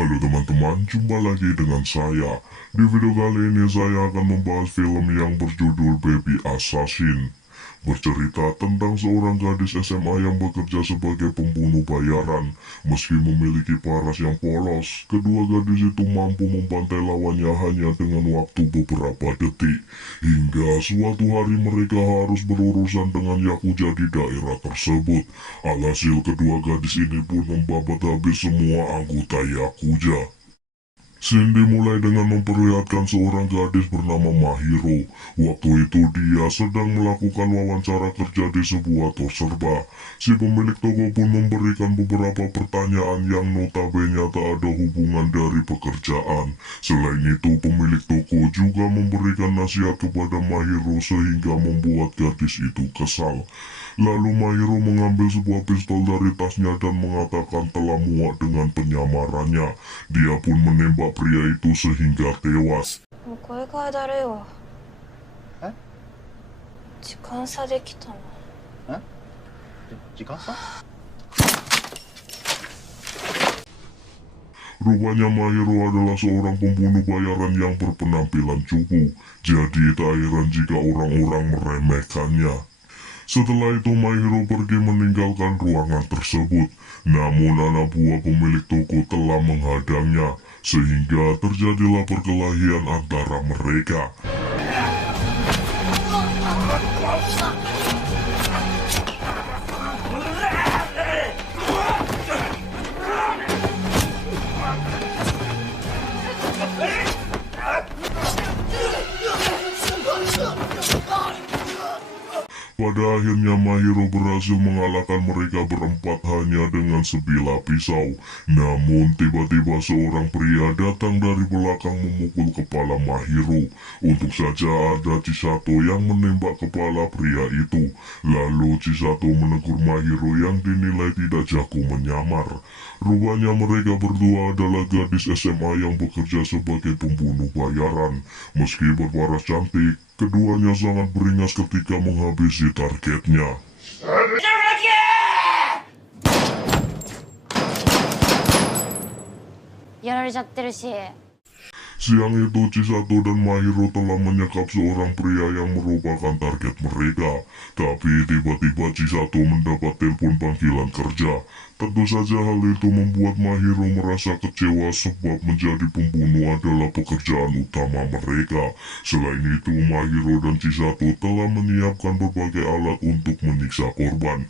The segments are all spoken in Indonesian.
Halo teman-teman, jumpa lagi dengan saya. Di video kali ini saya akan membahas film yang berjudul Baby Assassin. Bercerita tentang seorang gadis SMA yang bekerja sebagai pembunuh bayaran. Meski memiliki paras yang polos, kedua gadis itu mampu membantai lawannya hanya dengan waktu beberapa detik. Hingga suatu hari mereka harus berurusan dengan Yakuza di daerah tersebut. Alhasil kedua gadis ini pun membabat habis semua anggota Yakuza. Scene dimulai dengan memperlihatkan seorang gadis bernama Mahiro. Waktu itu dia sedang melakukan wawancara kerja di sebuah toko serba. Si pemilik toko pun memberikan beberapa pertanyaan yang notabene tak ada hubungan dari pekerjaan. Selain itu pemilik toko juga memberikan nasihat kepada Mahiro sehingga membuat gadis itu kesal. Lalu Mahiro mengambil sebuah pistol dari tasnya dan mengatakan telah muak dengan penyamarannya. Dia pun menembak pria itu sehingga tewas. もうこれからだれよ。え？時間差できたの。時間差？ Rupanya Mahiro adalah seorang pembunuh bayaran yang berpenampilan cupu. Jadi tak heran jika orang-orang meremehkannya. Setelah itu Mahiro pergi meninggalkan ruangan tersebut. Namun anak buah pemilik toko telah menghadangnya. Sehingga terjadilah perkelahian antara mereka. Pada akhirnya Mahiro berhasil mengalahkan mereka berempat hanya dengan sebilah pisau. Namun tiba-tiba seorang pria datang dari belakang memukul kepala Mahiro. Untung saja ada Chisato yang menembak kepala pria itu. Lalu Chisato menegur Mahiro yang dinilai tidak jago menyamar. Rupanya mereka berdua adalah gadis SMA yang bekerja sebagai pembunuh bayaran. Meski berparas cantik, keduanya sangat beringas ketika menghabisi targetnya. Siang itu Chisato dan Mahiro telah menyekap seorang pria yang merupakan target mereka. Tapi tiba-tiba Chisato mendapat telepon panggilan kerja. Tentu saja hal itu membuat Mahiro merasa kecewa sebab menjadi pembunuh adalah pekerjaan utama mereka. Selain itu Mahiro dan Chisato telah menyiapkan berbagai alat untuk menyiksa korban.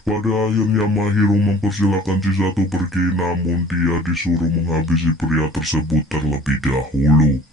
Pada akhirnya Mahiro mempersilahkan Chisato pergi, namun dia disuruh menghabisi pria tersebut terlebih dahulu.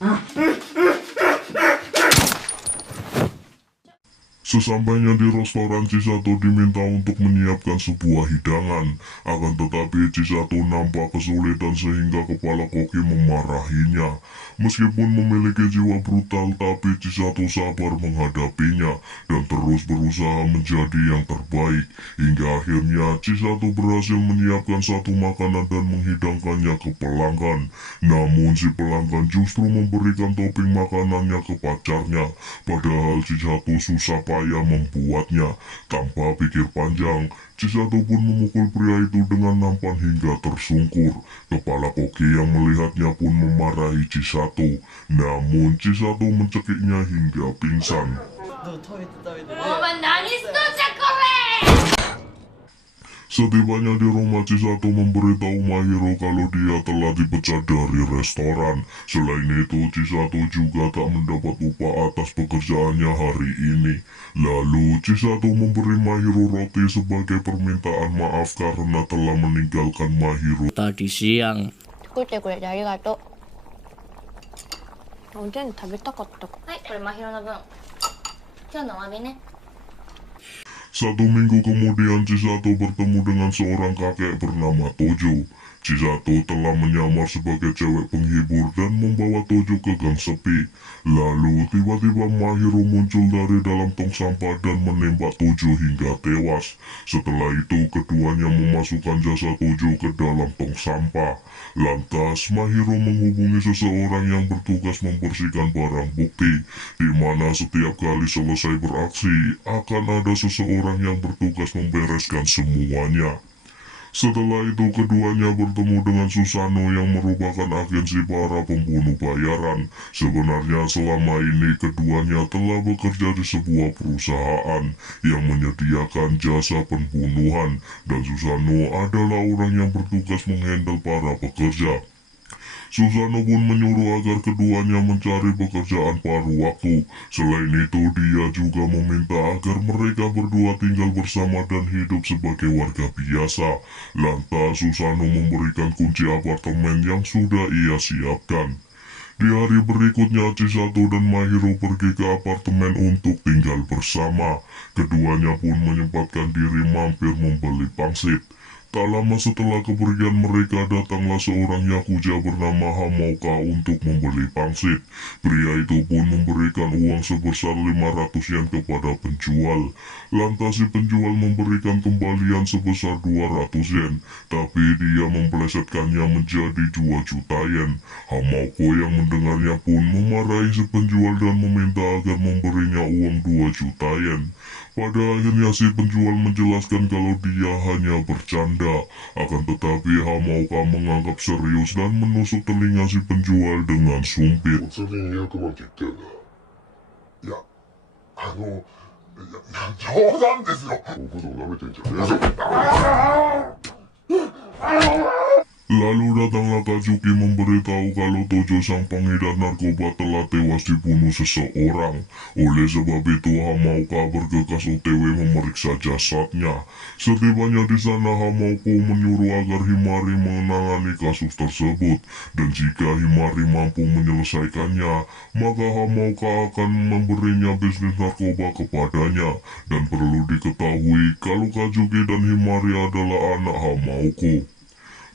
Sesampainya di restoran, Chisato diminta untuk menyiapkan sebuah hidangan. Akan tetapi Chisato nampak kesulitan sehingga kepala koki memarahinya. Meskipun memiliki jiwa brutal, tapi Chisato sabar menghadapinya dan terus berusaha menjadi yang terbaik. Hingga akhirnya Chisato berhasil menyiapkan satu makanan dan menghidangkannya ke pelanggan. Namun si pelanggan justru memberikan topping makanannya ke pacarnya. Padahal Chisato susah payah membuatnya. Tanpa pikir panjang, Chisato pun memukul pria itu dengan nampan hingga tersungkur. Kepala koki yang melihatnya pun memarahi Chisato. Namun Chisato mencekiknya hingga pingsan. Setibanya di rumah, Chisato memberitahu Mahiro kalau dia telah dipecat dari restoran. Selain itu, Chisato juga tak mendapat upah atas pekerjaannya hari ini. Lalu, Chisato memberi Mahiro roti sebagai permintaan maaf karena telah meninggalkan Mahiro tadi siang. 作ってくれてありがとう。おでん食べたかったか。はい、これまひろの分。今日のお詫びね。Satu minggu kemudian Chisato bertemu dengan seorang kakek bernama Tojo. Chisato telah menyamar sebagai cewek penghibur dan membawa Tojo ke gang sepi. Lalu tiba-tiba Mahiro muncul dari dalam tong sampah dan menembak Tojo hingga tewas. Setelah itu keduanya memasukkan jasad Tojo ke dalam tong sampah. Lantas Mahiro menghubungi seseorang yang bertugas membersihkan barang bukti, di mana setiap kali selesai beraksi akan ada seseorang yang bertugas membereskan semuanya. Setelah itu keduanya bertemu dengan Susano yang merupakan agensi para pembunuh bayaran. Sebenarnya selama ini keduanya telah bekerja di sebuah perusahaan yang menyediakan jasa pembunuhan dan Susano adalah orang yang bertugas menghandle para pekerja. Susano pun menyuruh agar keduanya mencari pekerjaan paruh waktu. Selain itu, dia juga meminta agar mereka berdua tinggal bersama dan hidup sebagai warga biasa. Lantas, Susano memberikan kunci apartemen yang sudah ia siapkan. Di hari berikutnya, Chisato dan Mahiro pergi ke apartemen untuk tinggal bersama. Keduanya pun menyempatkan diri mampir membeli pangsit. Tak lama setelah kepergian mereka, datanglah seorang yakuza bernama Hamauka untuk membeli pangsit. Pria itu pun memberikan uang sebesar 500 yen kepada penjual. Lantas si penjual memberikan kembalian sebesar 200 yen, tapi dia mempelesetkannya menjadi 2 juta yen. Hamauko yang mendengarnya pun memarahi si penjual dan meminta agar memberinya uang 2 juta yen. Pada akhirnya si penjual menjelaskan kalau dia hanya bercanda. Akan tetapi Hamauka menganggap serius dan menusuk telinga si penjual dengan sumpit. お釣りに200万って言ったよな。いや、冗談ですよ。僕の舐めてんじゃねえぞ。 Lalu datanglah Kazuki memberitahu kalau Tojo sang pengedar narkoba telah tewas dibunuh seseorang. Oleh sebab itu Hamauka bergegas OTW memeriksa jasadnya. Setibanya di sana Hamauko menyuruh agar Himari menangani kasus tersebut. Dan jika Himari mampu menyelesaikannya, maka Hamauka akan memberinya bisnis narkoba kepadanya. Dan perlu diketahui kalau Kazuki dan Himari adalah anak Hamauko.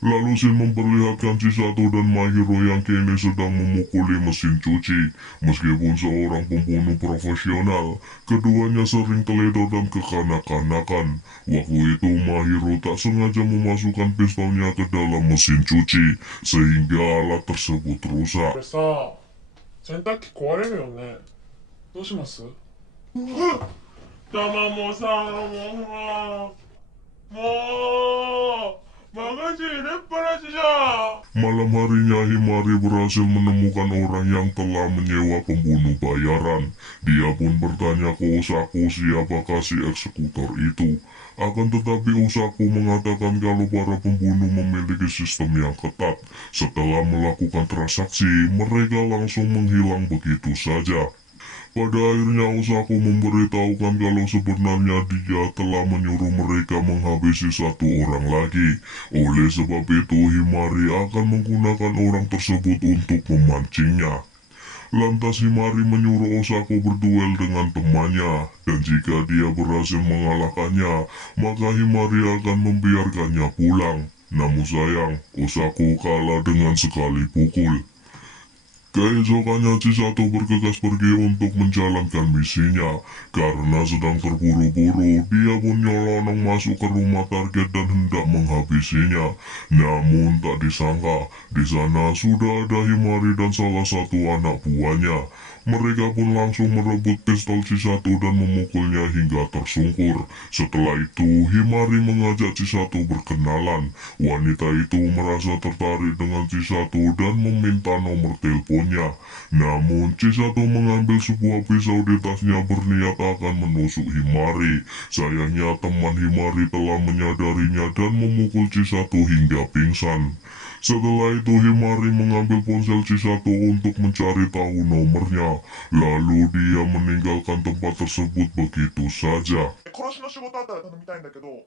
Lalu Shin memperlihatkan Chisato dan Mahiro yang kini sedang memukuli mesin cuci. Meskipun seorang pembunuh profesional, keduanya sering teledor dan kekanak-kanakan. Waktu itu Mahiro tak sengaja memasukkan pistolnya ke dalam mesin cuci, sehingga alat tersebut rusak. これさ、洗濯機壊れるよね。どうします？たまもさ、もう。Malam harinya Himari berhasil menemukan orang yang telah menyewa pembunuh bayaran. Dia pun bertanya ke Osako siapakah si eksekutor itu. Akan tetapi Osako mengatakan kalau para pembunuh memiliki sistem yang ketat. Setelah melakukan transaksi, mereka langsung menghilang begitu saja. Pada akhirnya Osako memberitahukan kalau sebenarnya dia telah menyuruh mereka menghabisi satu orang lagi. Oleh sebab itu Himari akan menggunakan orang tersebut untuk memancingnya. Lantas Himari menyuruh Osako berduel dengan temannya. Dan jika dia berhasil mengalahkannya, maka Himari akan membiarkannya pulang. Namun sayang, Osako kalah dengan sekali pukul. Keesokannya Chisato bergegas pergi untuk menjalankan misinya. Karena sedang terburu-buru, dia pun nyelonong masuk ke rumah target dan hendak menghabisinya. Namun tak disangka, di sana sudah ada Himari dan salah satu anak buahnya. Mereka pun langsung merebut pistol Chisato dan memukulnya hingga tersungkur. Setelah itu, Himari mengajak Chisato berkenalan. Wanita itu merasa tertarik dengan Chisato dan meminta nomor teleponnya. Namun, Chisato mengambil sebuah pisau di tasnya berniat akan menusuk Himari. Sayangnya teman Himari telah menyadarinya dan memukul Chisato hingga pingsan. Setelah itu Himari mengambil ponsel Chisato untuk mencari tahu nomornya. Lalu dia meninggalkan tempat tersebut begitu saja. 殺しの仕事あったら頼みたいんだけど、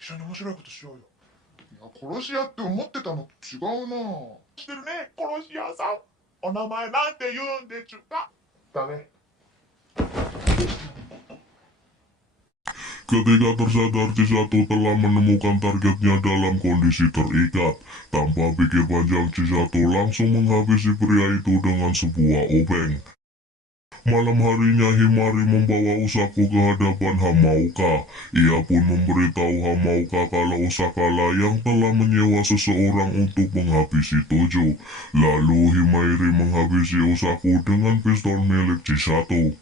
一緒に面白いことしようよ。いや、殺し屋って思ってたのと違うな。してるね、殺し屋さん。お名前なんて言うんでちゅか。ダメ。 Ketika tersadar, Chisato telah menemukan targetnya dalam kondisi terikat. Tanpa pikir panjang, Chisato langsung menghabisi pria itu dengan sebuah obeng. Malam harinya Himari membawa Osako ke hadapan Hamauka. Ia pun memberitahu Hamauka kalau Osaka-lah yang telah menyewa seseorang untuk menghabisi Tojo. Lalu Himari menghabisi Osako dengan pistol milik Chisato.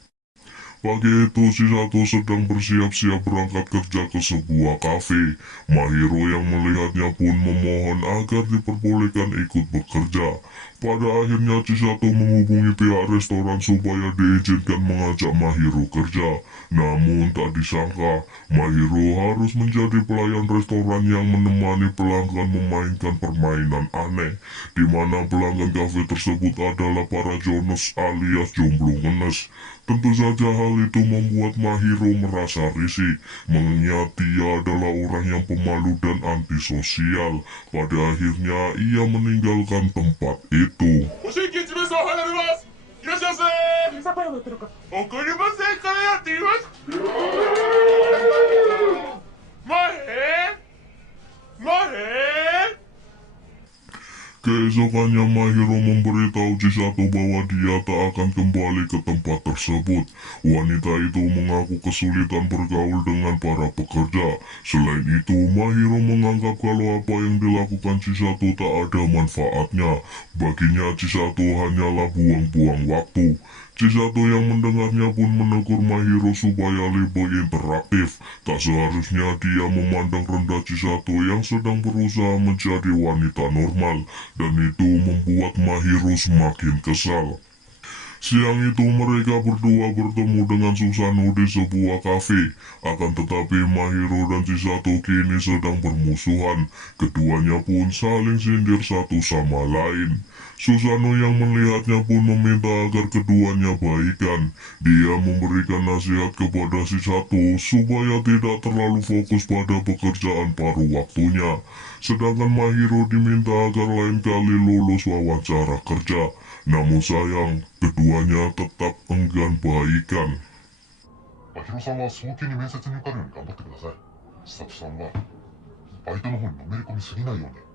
Pagi itu Chisato sedang bersiap-siap berangkat kerja ke sebuah kafe. Mahiro yang melihatnya pun memohon agar diperbolehkan ikut bekerja. Pada akhirnya Chisato menghubungi pihak restoran supaya diizinkan mengajak Mahiro kerja. Namun tak disangka, Mahiro harus menjadi pelayan restoran yang menemani pelanggan memainkan permainan aneh, di mana pelanggan kafe tersebut adalah para Jonas alias jomblo ngenes. Tentu saja hal itu membuat Mahiro merasa risih, mengingat dia adalah orang yang pemalu dan antisosial. Pada akhirnya ia meninggalkan tempat itu. ご新規1名様入られます。いらっしゃいませ。サパイを売ってるか。わかりませんからやっています。前 Keesokannya Mahiro memberitahu Chisato bahwa dia tak akan kembali ke tempat tersebut. Wanita itu mengaku kesulitan bergaul dengan para pekerja. Selain itu, Mahiro menganggap kalau apa yang dilakukan Chisato tak ada manfaatnya. Baginya Chisato hanyalah buang-buang waktu. Chisato yang mendengarnya pun menegur Mahiro supaya lebih interaktif. Tak seharusnya dia memandang rendah Chisato yang sedang berusaha menjadi wanita normal, dan itu membuat Mahiro semakin kesal. Siang itu mereka berdua bertemu dengan Susanoo di sebuah kafe. Akan tetapi Mahiro dan Chisato kini sedang bermusuhan. Keduanya pun saling sindir satu sama lain. Susanoo yang melihatnya pun meminta agar keduanya baikan. Dia memberikan nasihat kepada Chisato supaya tidak terlalu fokus pada pekerjaan paruh waktunya. Sedangkan Mahiro diminta agar lain kali lulus wawancara kerja. Namun sayang, keduanya tetap enggan baikan. まひろさんは早急に面接に受かるように頑張ってください。千里さんはバイトの方にのめり込みすぎないように。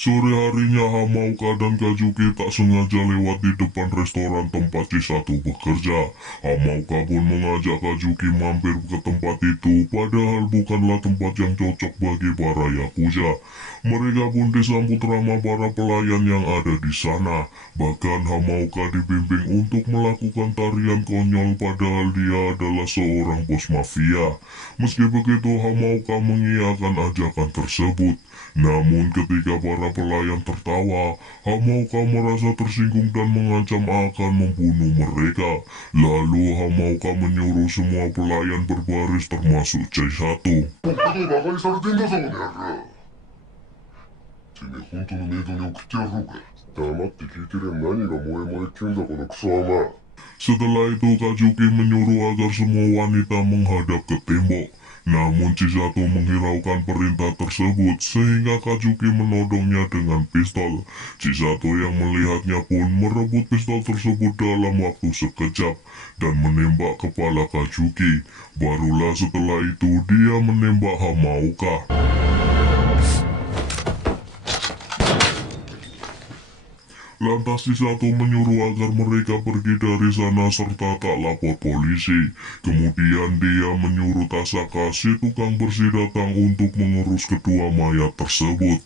Sore harinya Hamauka dan Kazuki tak sengaja lewat di depan restoran tempat Chisato bekerja. Hamauka pun mengajak Kazuki mampir ke tempat itu, padahal bukanlah tempat yang cocok bagi para yakuza. Mereka pun disambut ramah para pelayan yang ada di sana. Bahkan Hamauka dibimbing untuk melakukan tarian konyol padahal dia adalah seorang bos mafia. Meski begitu Hamauka mengiyakan ajakan tersebut. Namun ketika para pelayan tertawa, Hamauka merasa tersinggung dan mengancam akan membunuh mereka. Lalu Hamauka menyuruh semua pelayan berbaris termasuk Chisato. 僕のことをバカにされてんだぞ、この野郎。てめえ本当のメイドに送ってやろうか。黙って聞いてりゃ何が萌え萌えって言うんだ、このクソ甘。 Setelah itu Kazuki menyuruh agar semua wanita menghadap ke tembok. Namun Chisato menghiraukan perintah tersebut sehingga Kazuki menodongnya dengan pistol. Chisato yang melihatnya pun merebut pistol tersebut dalam waktu sekejap dan menembak kepala Kazuki. Barulah setelah itu dia menembak Hamauka. Lantas Chisato menyuruh agar mereka pergi dari sana serta tak lapor polisi. Kemudian dia menyuruh Tasaka, si tukang bersih, datang untuk mengurus kedua mayat tersebut.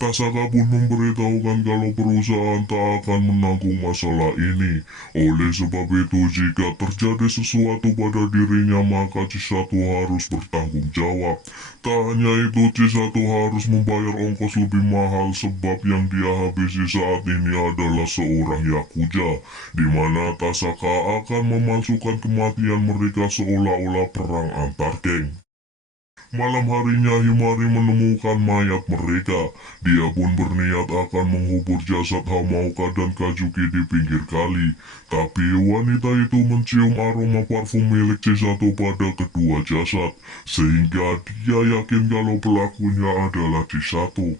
Tasaka pun memberitahukan kalau perusahaan tak akan menanggung masalah ini. Oleh sebab itu, jika terjadi sesuatu pada dirinya, maka Chisato harus bertanggung jawab. Tak hanya itu, Chisato harus membayar ongkos lebih mahal sebab yang dia habisi saat ini adalah seorang yakuza, di mana Tasaka akan memasukkan kematian mereka seolah-olah perang antar geng. Malam harinya Himari menemukan mayat mereka. Dia pun berniat akan menghubur jasad Hamauka dan Kazuki di pinggir kali. Tapi wanita itu mencium aroma parfum milik Chisato pada kedua jasad, sehingga dia yakin kalau pelakunya adalah Chisato.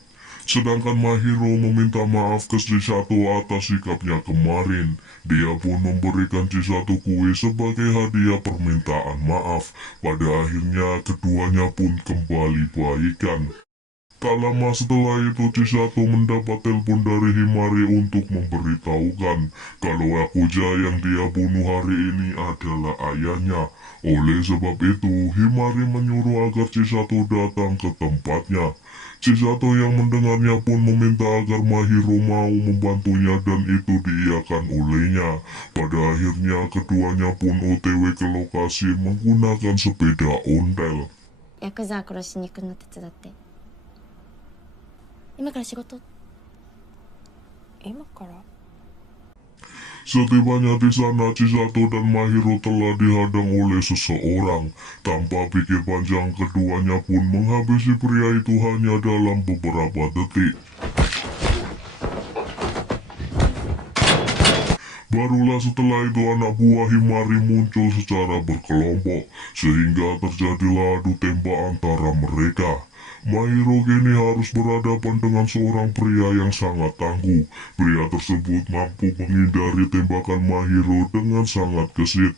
Sedangkan Mahiro meminta maaf ke Chisato atas sikapnya kemarin. Dia pun memberikan Chisato kue sebagai hadiah permintaan maaf. Pada akhirnya keduanya pun kembali baikan. Tak lama setelah itu Chisato mendapat telepon dari Himari untuk memberitahukan kalau yakuza yang dia bunuh hari ini adalah ayahnya. Oleh sebab itu, Himari menyuruh agar Chisato datang ke tempatnya. Chisato yang mendengarnya pun meminta agar Mahiro mau membantunya dan itu diiyakan olehnya. Pada akhirnya keduanya pun OTW ke lokasi menggunakan sepeda ontel. ヤクザ殺しに行くの手伝って。今から仕事。今から？ Setibanya di sana, Chisato dan Mahiro telah dihadang oleh seseorang. Tanpa pikir panjang, keduanya pun menghabisi pria itu hanya dalam beberapa detik. Barulah setelah itu anak buah Himari muncul secara berkelompok, sehingga terjadilah adu tembak antara mereka. Mahiro kini harus berhadapan dengan seorang pria yang sangat tangguh. Pria tersebut mampu menghindari tembakan Mahiro dengan sangat gesit.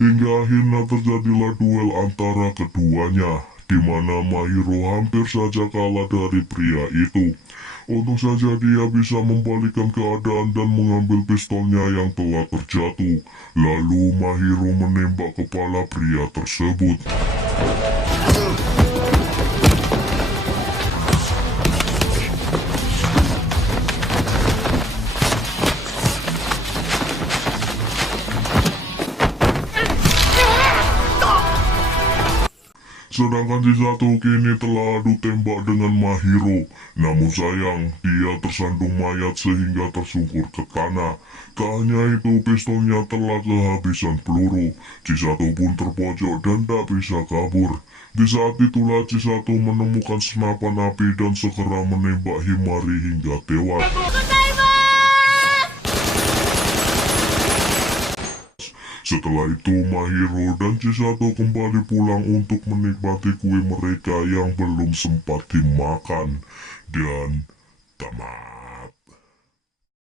Hingga akhirnya terjadilah duel antara keduanya, di mana Mahiro hampir saja kalah dari pria itu. Untung saja dia bisa membalikkan keadaan dan mengambil pistolnya yang telah terjatuh. Lalu Mahiro menembak kepala pria tersebut. Sedangkan Chisato kini telah adu tembak dengan Mahiro. Namun sayang, dia tersandung mayat sehingga tersungkur ke tanah. Tak hanya itu, pistolnya telah kehabisan peluru. Chisato pun terpojok dan tak bisa kabur. Di saat itulah Chisato menemukan senapan api dan segera menembak Himari hingga tewas. Setelah itu Mahiro dan Chisato kembali pulang untuk menikmati kue mereka yang belum sempat dimakan. Dan tamat.